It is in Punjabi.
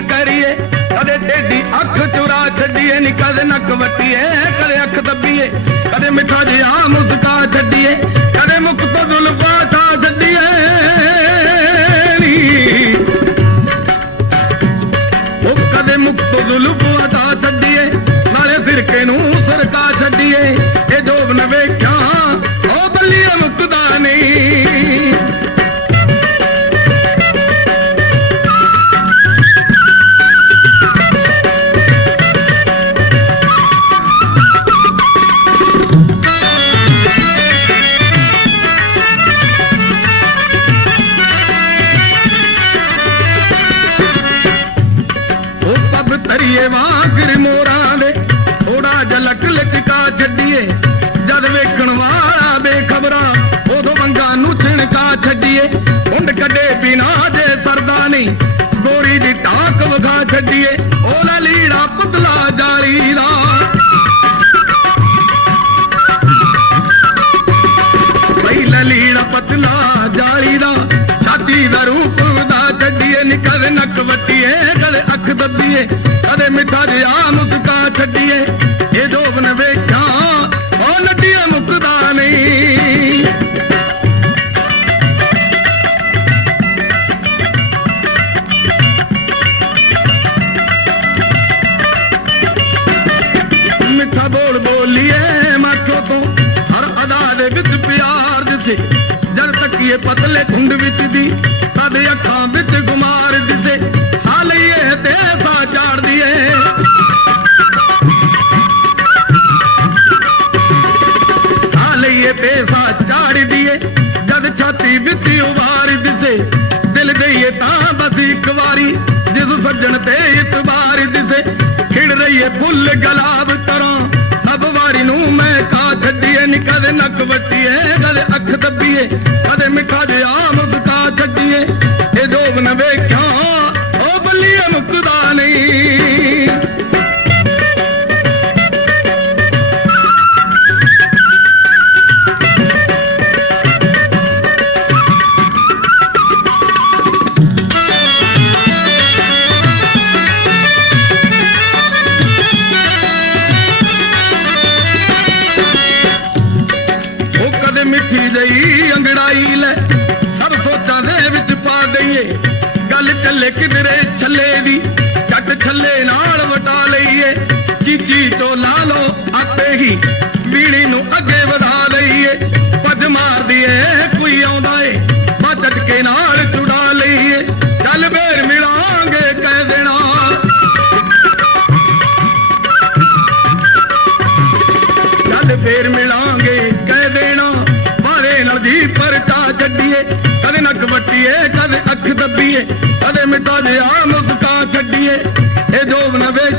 ਗੱਲ ਕਰੀਏ, ਕਦੇ ਟੇਢੀ ਅੱਖ ਚੁਰਾ ਛੱਡੀਏ, ਨੀ ਕਦੇ ਨੱਕ ਵੱਟੀਏ, ਕਦੇ ਅੱਖ ਦੱਬੀਏ, ਕਦੇ ਮਿੱਠਾ ਜਿਹਾ ਮੁਸਕਾ ਛੱਡੀਏ, ਕਦੇ ਮੁਖ ਤੋਂ ਜ਼ੁਲਫਾਂ ਠਾ ਛੱਡੀਏ ਉਹ ਕਦੇ ਮੁਖ ਤੋਂ ਜ਼ੁਲਫਾਂ ਠਾ ਛੱਡੀਏ, ਨਾਲੇ ਫਿਰਕੇ ਨੂੰ ਸਰਕਾ ਛੱਡੀਏ, ਇਹ ਜੋਬ ਨ ਵੇਖਿਆ ਪੱਬ ਵਾਂਗਰ ਮੋਰਾਂ ਦੇ। ਥੋੜਾ ਜਲਕ ਲਚਕਾ ਛੱਡੀਏ। ਜਦ ਵੇਖਣ ਵਾਲਾ ਬੇਖਬਰਾਂ, ਉਦੋਂ ਵੰਗਾ ਨੂੰ ਛਿਣਕਾ ਛੱਡੀਏ। ਹੁੰਡ ਕੱਢੇ ਬਿਨਾ ਜੇ ਸਰਦਾ ਨਹੀਂ, ਗੋਰੀ ਦੀ ਟਾਕ ਵਖਾ ਛੱਡੀਏ। ਉਹਦਾ ਲੀੜਾ ਪਤਲਾ ਜਾਲੀ ਦਾ। ਪਹਿਲਾ ਲੀੜਾ ਪਤਲਾ ਜਾਲੀ ਦਾ। ਛਾਤੀ ਦਾ ਨੀ ਵੱਟੀਏ ਕਦੇ ਅੱਖ ਦੱਬੀਏ ਕਦੇ ਮਿੱਠਾ ਜਿਹਾ ਮੁਸਕਾ ਛੱਡੀਏ। ਇਹ ਜੋਬ ਵੇਖਾਂ, ਉਹ ਲੱਡੀਏ ਮੁਕਦਾ ਨਹੀਂ। ਮਿੱਠਾ ਬੋਲ ਬੋਲੀਏ ਮਾਥੋਂ ਤੋਂ, ਹਰ ਅਦਾ ਦੇ ਵਿੱਚ ਪਿਆਰ ਦਿਸੇ ਜਦ ਤੱਕੀਏ ਪਤਲੇ ਧੁੰਦ ਵਿੱਚ ਦੀ ਤਦ ਅੱਖਾਂ ਵਿੱਚ ਗੁਮਾਰ ਦਿਸੇ ਸਾ ਲਈਏ ਤੇ ਸਾ ਝਾੜ ਦੀਏ। ਸਾ ਲਈਏ ਤੇ ਸਾ ਝਾੜ ਦੀਏ, ਜਦ ਛਾਤੀ ਵਿੱਚ ਉਵਾਰ ਦਿਸੇ ਦਿਲ ਦੇਈਏ ਤਾਂ ਬਸ ਇੱਕ ਵਾਰੀ, ਜਿਸ ਸੱਜਣ ਤੇ ਇਤਬਾਰ ਦਿਸੇ ਖਿੜ ਰਹੀਏ ਫੁੱਲ ਗੁਲਾਬ ਤਰੋਂ। ਸਭ ਵਾਰੀ ਨੂੰ ਮੈਂ ਕਾ ਛੱਡੀਏ ਨੀ ਕਦੇ ਨੱਕ ਵੱਟੀਏ, ਕਦੇ ਅੱਖ ਦੱਬੀਏ, ਕਦੇ ਮਿੱਠਾ ਜਿਹਾ ਵੇਖਿਆ ਉਹ ਬੱਲੀਆ ਮੁਕਦਾ ਨਹੀਂ। ਉਹ ਕਦੇ ਮਿੱਠੀ ਜਈ ਅੰਗੜਾਈ ਲੈ, ਸਭ ਸੋਚਾਂ ਦੇ ਵਿੱਚ ਪਾ ਦਈਏ। ਗੱਲ ਕਿਧਰੇ ਛੱਲੇ ਦੀ, ਜੱਟ ਛੱਲੇ ਨਾਲ ਵਟਾ ਲਈਏ। ਚੀਚੀ ਚੋ ਲਾ ਲੋ ਆਪੇ ਹੀ ਵੀਣੀ ਨੂੰ ਅੱਗੇ ਵਧਾ ਲਈਏ। ਪੱਜ ਮਾਰ ਦਈਏ ਕੋਈ ਆਉਂਦਾ ਏ ਬਾ ਝਟਕੇ ਨਾਲ ਛੁਡਾ ਲਈਏ। ਚੱਲ ਫੇਰ ਮਿਲਾਂਗੇ ਕਹਿ ਦੇਣਾ। ਚੱਲ ਫੇਰ ਮਿਲਾਂਗੇ ਅੱਖ ਦੱਬੀਏ ਕਦੇ ਮਿੱਠਾ ਜਿਹਾ ਮੁਸਕਾ ਛੱਡੀਏ। ਇਹ ਜੋਗ ਨਾ ਵੇਖ